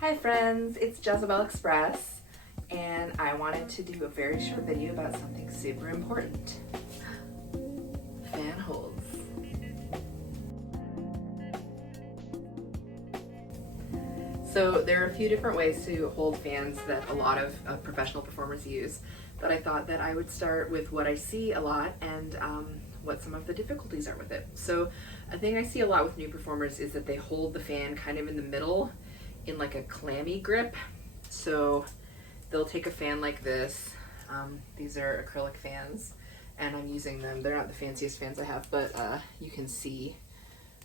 Hi friends, it's Jezebel Express, and I wanted to do a very short video about something super important. Fan holds. So there are a few different ways to hold fans that a lot of professional performers use, but I thought that I would start with what I see a lot and what some of the difficulties are with it. So a thing I see a lot with new performers is that they hold the fan kind of in the middle in like a clammy grip. So they'll take a fan like this. These are acrylic fans and I'm using them. They're not the fanciest fans I have, but you can see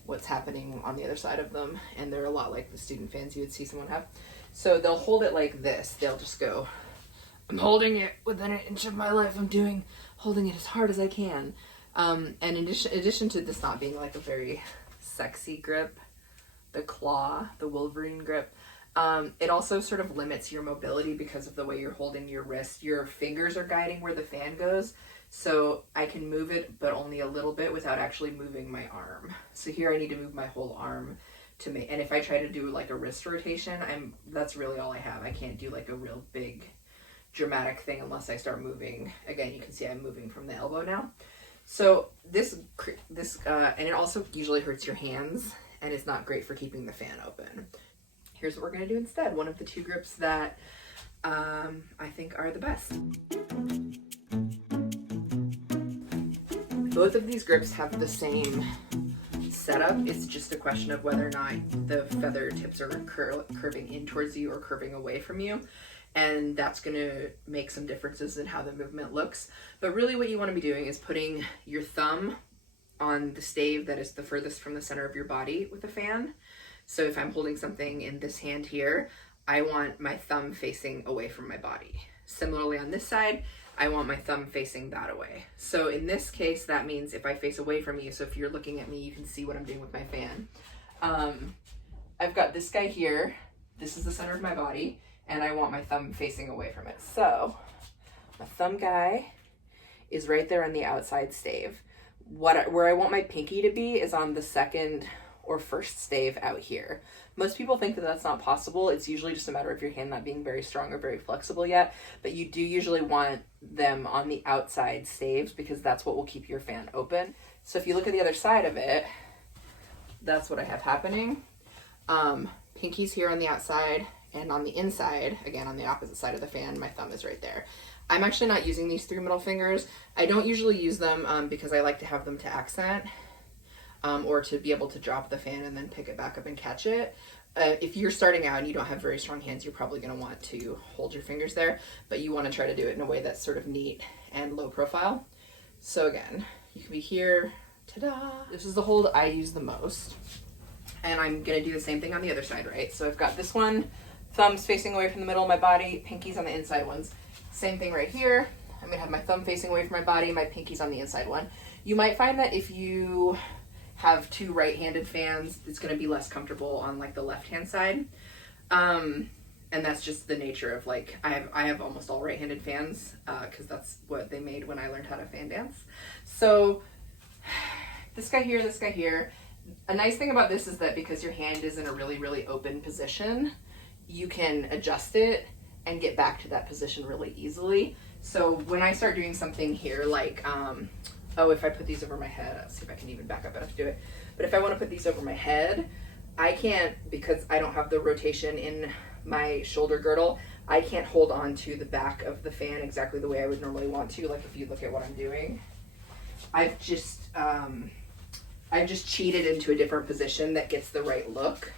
what's happening on the other side of them, and they're a lot like the student fans you would see someone have. So they'll hold it like this. They'll just go, I'm holding it within an inch of my life. I'm holding it as hard as I can. And in addition to this not being like a very sexy grip, the claw, the Wolverine grip, it also sort of limits your mobility because of the way you're holding your wrist. Your fingers are guiding where the fan goes, so I can move it, but only a little bit without actually moving my arm. So here I need to move my whole arm to make, and if I try to do like a wrist rotation, that's really all I have. I can't do like a real big dramatic thing unless I start moving. Again, you can see I'm moving from the elbow now. So this and it also usually hurts your hands, and it's not great for keeping the fan open. Here's what we're gonna do instead. One of the two grips that I think are the best. Both of these grips have the same setup. It's just a question of whether or not the feather tips are curving in towards you or curving away from you. And that's gonna make some differences in how the movement looks. But really what you wanna be doing is putting your thumb on the stave that is the furthest from the center of your body with a fan. So if I'm holding something in this hand here, I want my thumb facing away from my body. Similarly on this side, I want my thumb facing that away. So in this case, that means if I face away from you, so if you're looking at me, you can see what I'm doing with my fan. I've got this guy here. This is the center of my body, and I want my thumb facing away from it. So my thumb guy is right there on the outside stave. Where I want my pinky to be is on the second or first stave out here. Most people think that that's not possible. It's usually just a matter of your hand not being very strong or very flexible yet, but you do usually want them on the outside staves because that's what will keep your fan open. So if you look at the other side of it, that's what I have happening. Pinky's here on the outside, and on the inside, again on the opposite side of the fan, my thumb is right there. I'm actually not using these three middle fingers. I don't usually use them because I like to have them to accent. Or to be able to drop the fan and then pick it back up and catch it. If you're starting out and you don't have very strong hands, you're probably going to want to hold your fingers there, but you want to try to do it in a way that's sort of neat and low profile. So again, you can be here, ta-da! This is the hold I use the most. And I'm going to do the same thing on the other side, right? So I've got this one, thumbs facing away from the middle of my body, pinkies on the inside ones. Same thing right here. I'm going to have my thumb facing away from my body, my pinkies on the inside one. You might find that if you have two right-handed fans, it's going to be less comfortable on like the left-hand side, and that's just the nature of like I have almost all right-handed fans because that's what they made when I learned how to fan dance. So this guy here, this guy here. A nice thing about this is that because your hand is in a really open position, you can adjust it and get back to that position really easily. So when I start doing something here like oh, if I put these over my head, let's see if I can even back up enough to do it. But if I want to put these over my head, I can't, because I don't have the rotation in my shoulder girdle, I can't hold on to the back of the fan exactly the way I would normally want to. Like if you look at what I'm doing, I've just cheated into a different position that gets the right look.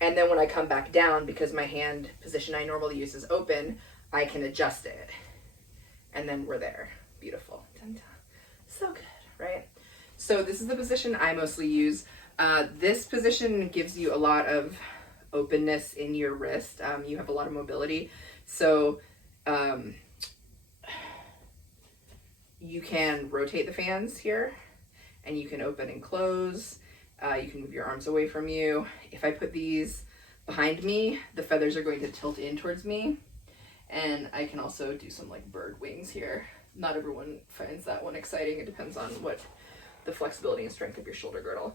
And then when I come back down, because my hand position I normally use is open, I can adjust it. And then we're there. Beautiful. Dun-dun. So good, right? So this is the position I mostly use. This position gives you a lot of openness in your wrist. You have a lot of mobility. So you can rotate the fans here, and you can open and close. You can move your arms away from you. If I put these behind me, the feathers are going to tilt in towards me. And I can also do some like bird wings here. Not everyone finds that one exciting. It depends on what the flexibility and strength of your shoulder girdle.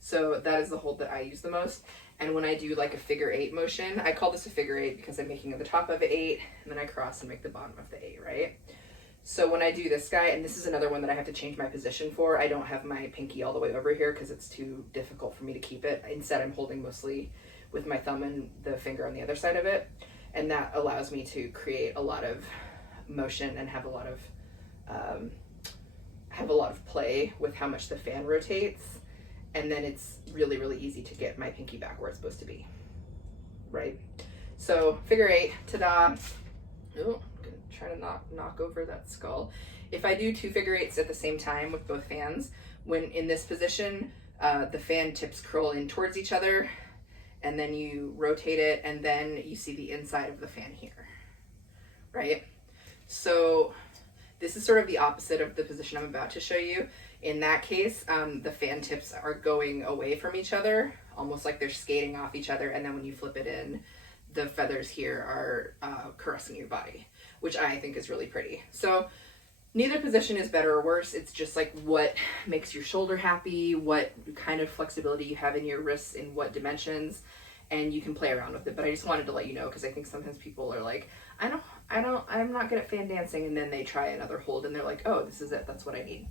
So that is the hold that I use the most. And when I do like a figure 8 motion, I call this a figure 8 because I'm making the top of an 8 and then I cross and make the bottom of the 8, right? So when I do this guy, and this is another one that I have to change my position for, I don't have my pinky all the way over here because it's too difficult for me to keep it. Instead, I'm holding mostly with my thumb and the finger on the other side of it. And that allows me to create a lot of motion and have a lot of play with how much the fan rotates. And then it's really, really easy to get my pinky back where it's supposed to be, right? So figure 8, ta-da. Oh, I'm gonna try to knock over that skull. If I do 2 figure 8s at the same time with both fans, when in this position, the fan tips curl in towards each other, and then you rotate it, and then you see the inside of the fan here, right? So this is sort of the opposite of the position I'm about to show you. In that case, the fan tips are going away from each other, almost like they're skating off each other, and then when you flip it in, the feathers here are caressing your body, which I think is really pretty. So neither position is better or worse. It's just like what makes your shoulder happy, what kind of flexibility you have in your wrists, in what dimensions, and you can play around with it. But I just wanted to let you know because I think sometimes people are like, I'm not good at fan dancing, and then they try another hold and they're like, oh, this is it, that's what I need.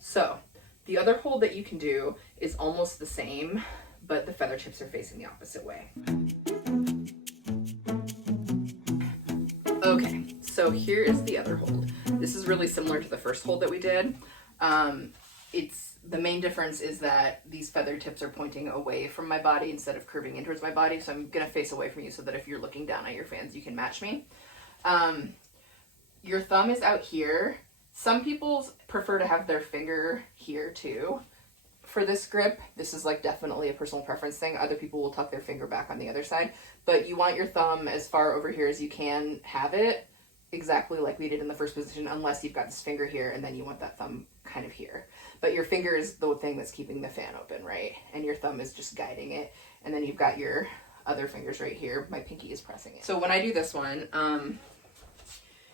So the other hold that you can do is almost the same, but the feather tips are facing the opposite way. Okay, so here is the other hold. This is really similar to the first hold that we did. The main difference is that these feather tips are pointing away from my body instead of curving in towards my body. So I'm gonna face away from you so that if you're looking down at your fans, you can match me. Your thumb is out here. Some people prefer to have their finger here too. For this grip, this is like definitely a personal preference thing. Other people will tuck their finger back on the other side, but you want your thumb as far over here as you can have it, exactly like we did in the first position, unless you've got this finger here and then you want that thumb kind of here. But your finger is the thing that's keeping the fan open, right? And your thumb is just guiding it. And then you've got your other fingers right here. My pinky is pressing it. So when I do this one,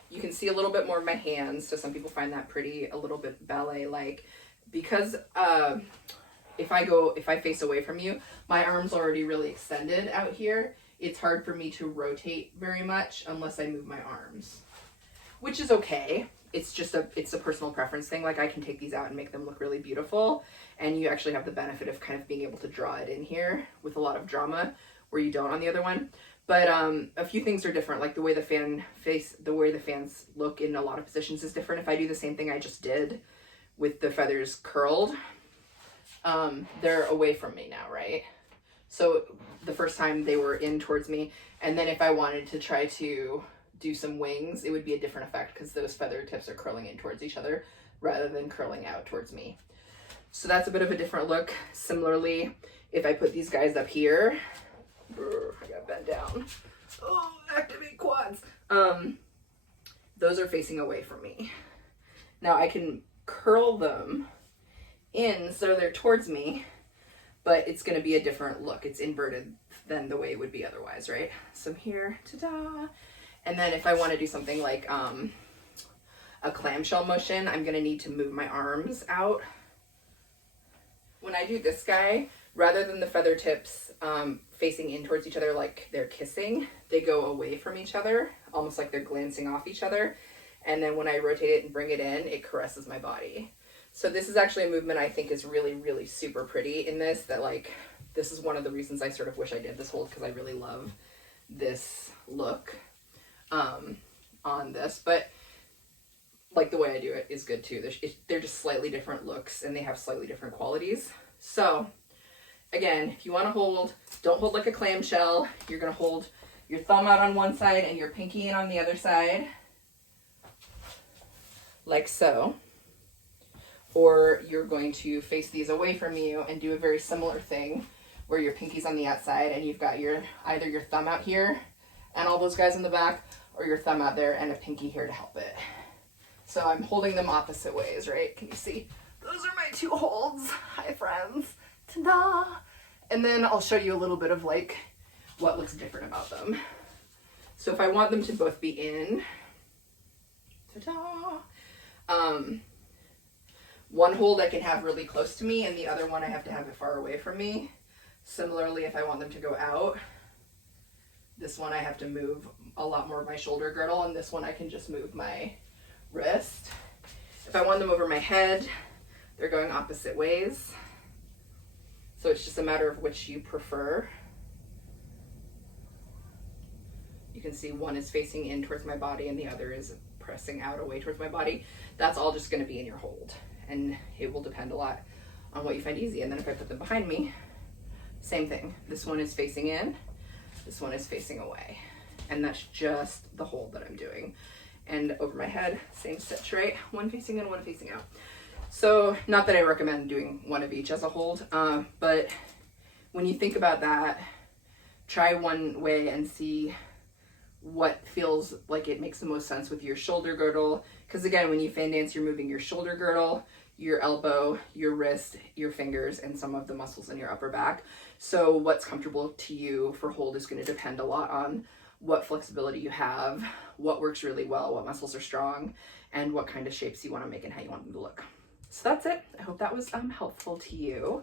you can see a little bit more of my hands. So some people find that pretty, a little bit ballet-like. Because if I face away from you, my arm's already really extended out here. It's hard for me to rotate very much unless I move my arms, which is okay. It's just it's a personal preference thing. Like I can take these out and make them look really beautiful. And you actually have the benefit of kind of being able to draw it in here with a lot of drama where you don't on the other one. But a few things are different, like the way the fans look in a lot of positions is different. If I do the same thing I just did with the feathers curled, they're away from me now, right? So the first time they were in towards me, and then if I wanted to try to do some wings, it would be a different effect because those feather tips are curling in towards each other rather than curling out towards me. So that's a bit of a different look. Similarly, if I put these guys up here, I gotta bend down. Oh, activate quads. Those are facing away from me. Now I can curl them in so they're towards me, but it's gonna be a different look. It's inverted than the way it would be otherwise, right? So I'm here, ta-da. And then if I wanna do something like a clamshell motion, I'm gonna need to move my arms out. When I do this guy, rather than the feather tips facing in towards each other like they're kissing, they go away from each other, almost like they're glancing off each other. And then when I rotate it and bring it in, it caresses my body. So this is actually a movement I think is really, really super pretty in this, that like, this is one of the reasons I sort of wish I did this hold, because I really love this look on this. But like the way I do it is good too. They're just slightly different looks and they have slightly different qualities. So again, if you want to hold, don't hold like a clamshell. You're going to hold your thumb out on one side and your pinky in on the other side, like so. Or you're going to face these away from you and do a very similar thing where your pinky's on the outside and you've got either your thumb out here and all those guys in the back, or your thumb out there and a pinky here to help it. So I'm holding them opposite ways, right? Can you see? Those are my 2 holds. Hi, friends. Ta-da! And then I'll show you a little bit of like what looks different about them. So if I want them to both be in, ta-da! One hold I can have really close to me, and the other one I have to have it far away from me. Similarly, if I want them to go out, this one I have to move a lot more of my shoulder girdle, and this one I can just move my wrist. If I want them over my head, they're going opposite ways. So it's just a matter of which you prefer. You can see one is facing in towards my body and the other is pressing out away towards my body. That's all just going to be in your hold, and it will depend a lot on what you find easy. And then if I put them behind me, same thing. This one is facing in, this one is facing away, and that's just the hold that I'm doing. And over my head, same stitch, right? One facing in, one facing out. So not that I recommend doing one of each as a hold, but when you think about that, try one way and see what feels like it makes the most sense with your shoulder girdle. Because again, when you fan dance, you're moving your shoulder girdle, your elbow, your wrist, your fingers, and some of the muscles in your upper back. So what's comfortable to you for hold is going to depend a lot on what flexibility you have, what works really well, what muscles are strong, and what kind of shapes you want to make and how you want them to look. So that's it. I hope that was helpful to you,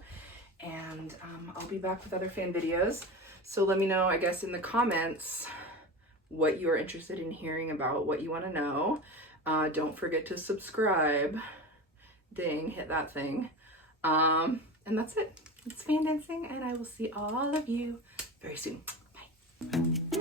and I'll be back with other fan videos. So let me know, I guess, in the comments what you are interested in hearing about, what you want to know. Don't forget to subscribe. Ding, hit that thing. And that's it. It's fan dancing, and I will see all of you very soon. Bye.